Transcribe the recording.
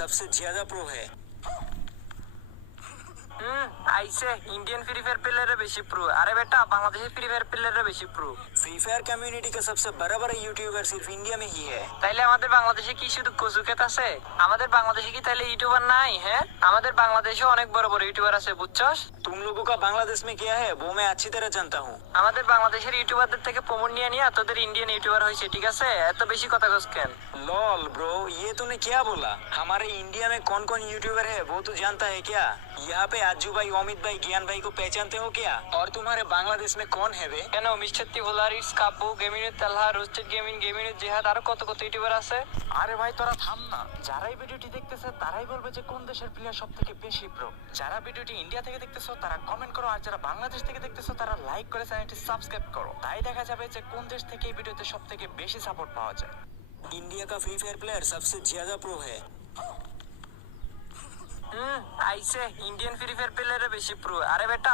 सबसे ज्यादा प्रो है। আইসে ইন্ডিয়ান ফ্রি ফায়ার প্লেয়ারের বেশি প্রো। আরে বেটা বাংলাদেশের ফ্রি ফায়ার প্লেয়ারের বেশি প্রো। फ्री फायर कम्युनिटी का सबसे बड़ा बड़ा यूट्यूबर सिर्फ इंडिया में ही है। তাইলে আমাদের বাংলাদেশে কি শুধু কচুক্ষেত আছে? আমাদের বাংলাদেশে কি তাইলে ইউটিউবার নাই? হ্যাঁ, আমাদের বাংলাদেশেও অনেক বড় বড় ইউটিউবার আছে, বুঝছস? तुम लोगों का बांग्लादेश में क्या है वो मैं अच्छी तरह जानता हूँ। আমাদের বাংলাদেশের ইউটিউবারদের থেকে প্রমোট নিয়ে নিয়ে তোদের ইন্ডিয়ান ইউটিউবার হয়েছে, ঠিক আছে? এত বেশি কথা কস কেন? लॉल ब्रो, ये तूने क्या बोला? हमारे इंडिया में कौन कौन यूट्यूबर है वो तू जानता है क्या? यहाँ पे आजू भाई, अमित भाई, ज्ञान भाई को पहचानते हो क्या? और तुम्हारे बांग्लादेश में कौन है बे? কেন মিস্টার তিভোলারিস, কাব্বু, গেমিনুত তালহা, রোস্টেড গেমিং, গেমিনুত জিহাদ, আরো কত কত ইউটিউবার আছে। আরে ভাই তোরা থাম না, যারাই ভিডিওটি দেখতেছে তারাই বলবে যে কোন দেশের প্লেয়ার সব থেকে বেশি প্রো। যারা ভিডিওটি ইন্ডিয়া থেকে দেখতেছো তারা কমেন্ট করো, আর যারা বাংলাদেশ থেকে দেখতেছো তারা লাইক করে চ্যানেলটি সাবস্ক্রাইব করো। তাই দেখা যাবে যে কোন দেশ থেকে এই ভিডিওতে সব থেকে বেশি সাপোর্ট পাওয়া যায়। इंडिया का फ्री फायर प्लेयर सबसे ज्यादा प्रो है। আইসে ইন্ডিয়ান ফ্রি ফায়ার প্লেয়ারের বেশি প্রো। আরে বেটা